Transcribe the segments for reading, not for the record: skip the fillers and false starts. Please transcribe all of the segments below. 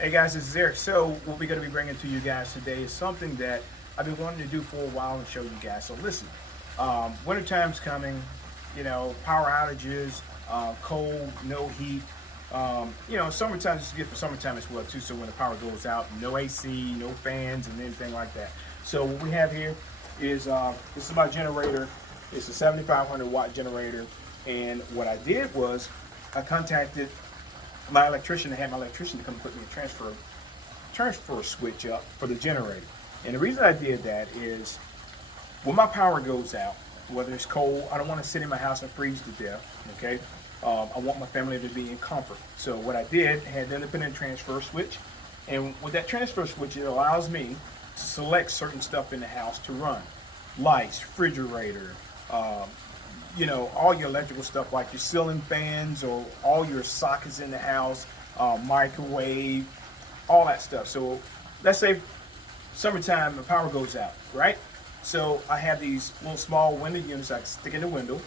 Hey guys, this is Eric. So what we're going to be bringing to you guys today is something that I've been wanting to do for a while and show you guys. So listen, winter time's coming. You know, power outages, cold, no heat. Summertime is good for summertime as well too. So when the power goes out, no AC, no fans, and anything like that. So what we have here is this is my generator. It's a 7,500 watt generator, and what I did was I contacted my electrician. I had my electrician to come put me a transfer switch up for the generator. And the reason I did that is when my power goes out, whether it's cold, I don't want to sit in my house and freeze to death. Okay, I want my family to be in comfort. So what I did, I had the independent transfer switch, and with that transfer switch, it allows me to select certain stuff in the house to run, lights, refrigerator, all your electrical stuff like your ceiling fans or all your sockets in the house, microwave, all that stuff. So let's say summertime the power goes out, right? So I have these little small window units I can stick in the window,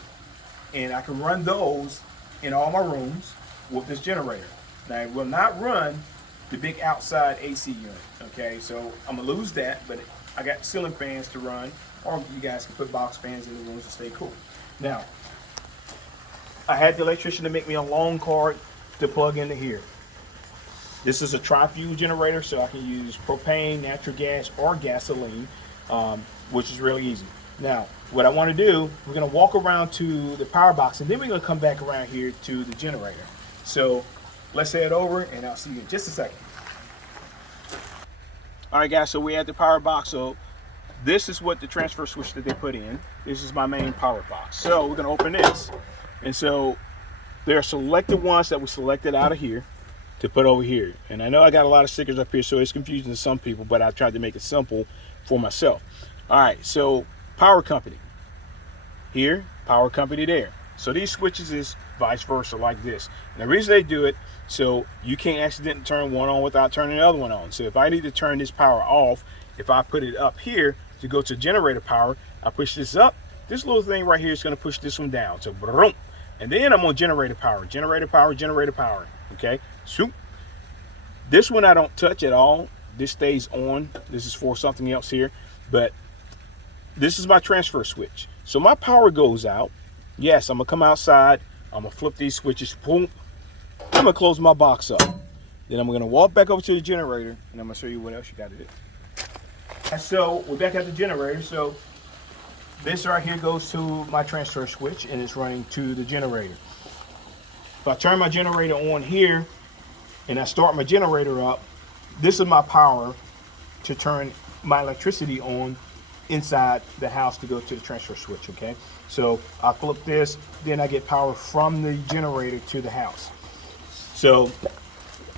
and I can run those in all my rooms with this generator. Now it will not run the big outside AC unit. Okay, so I'm gonna lose that, but I got ceiling fans to run, or you guys can put box fans in the rooms to stay cool. Now, I had the electrician to make me a long cord to plug into here. This is a Tri Fuel Generator, so I can use propane, natural gas, or gasoline, which is really easy. Now, what I want to do, we're going to walk around to the power box, and then we're going to come back around here to the generator. So let's head over, and I'll see you in just a second. All right, guys, so we're at the power box. So this is what the transfer switch that they put in. This is my main power box. So we're going to open this. And so there are selected ones that we selected out of here to put over here. And I know I got a lot of stickers up here, so it's confusing to some people, but I tried to make it simple for myself. All right, so power company here, power company there. So these switches is vice versa like this. And the reason they do it, so you can't accidentally turn one on without turning the other one on. So if I need to turn this power off, if I put it up here to go to generator power, I push this up. This little thing right here is going to push this one down. So boom. And then I'm on generator power, generator power, generator power. Okay, so this one I don't touch at all. This stays on. This is for something else here, but this is my transfer switch. So my power goes out. Yes, I'm gonna come outside. I'm gonna flip these switches. Boom. I'm gonna close my box up. Then I'm gonna walk back over to the generator, and I'm gonna show you what else you got to do. So we're back at the generator. So this right here goes to my transfer switch, and it's running to the generator. If I turn my generator on here and I start my generator up, this is my power to turn my electricity on inside the house to go to the transfer switch. Okay, so I flip this, then I get power from the generator to the house. So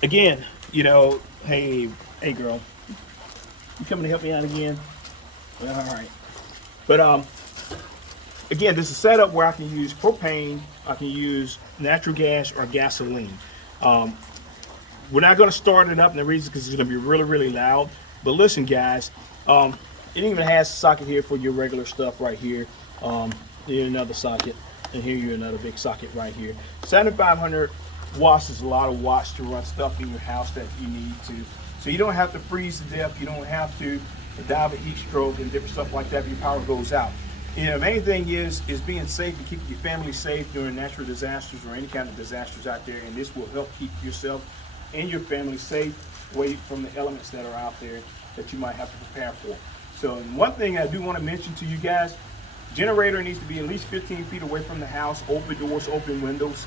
again, hey girl, you coming to help me out again? All right, but again, this is set up where I can use propane, I can use natural gas or gasoline. We're not going to start it up, and the reason is because it's going to be really, really loud. But listen, guys, it even has a socket here for your regular stuff right here. Here another socket, and here you another big socket right here. 7,500 watts is a lot of watts to run stuff in your house that you need to. So you don't have to freeze to death. You don't have to die of a heat stroke and different stuff like that if your power goes out. The main thing is being safe and keeping your family safe during natural disasters or any kind of disasters out there, and this will help keep yourself and your family safe away from the elements that are out there that you might have to prepare for. So one thing I do want to mention to you guys, generator needs to be at least 15 feet away from the house, open doors, open windows.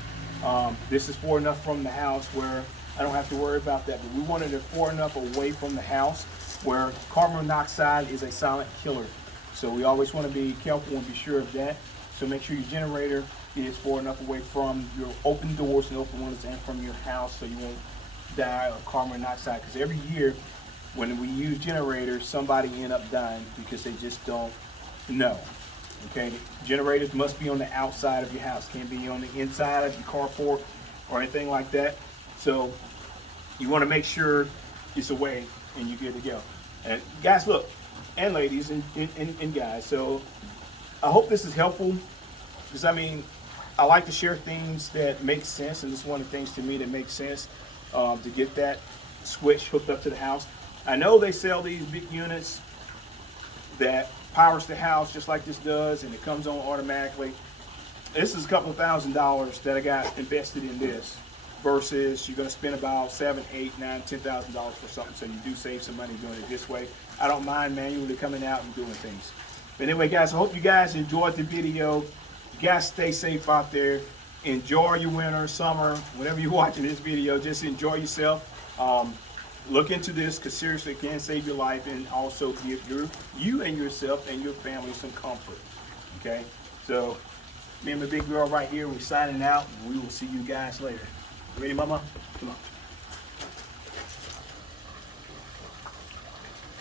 This is far enough from the house where I don't have to worry about that, but we wanted it far enough away from the house where carbon monoxide is a silent killer. So we always want to be careful and be sure of that. So make sure your generator is far enough away from your open doors and open windows and from your house so you won't die of carbon monoxide. Because every year when we use generators, somebody end up dying because they just don't know. Okay, generators must be on the outside of your house. Can't be on the inside of your carport or anything like that. So you want to make sure it's away and you're good to go. And guys, look, and ladies and guys, so I hope this is helpful, because I like to share things that make sense, and this is one of the things to me that makes sense, to get that switch hooked up to the house. I know they sell these big units that powers the house just like this does, and it comes on automatically. This is a couple $1,000s that I got invested in this, versus you're going to spend about $7, $8, $9, $10,000 for something. So you do save some money doing it this way. I don't mind manually coming out and doing things. But anyway, guys, I hope you guys enjoyed the video. You guys stay safe out there. Enjoy your winter, summer, whenever you're watching this video. Just enjoy yourself. Look into this, because seriously, it can save your life and also give you and yourself and your family some comfort. Okay, so me and my big girl right here, we're signing out, and we will see you guys later. Ready, Mama? Come on.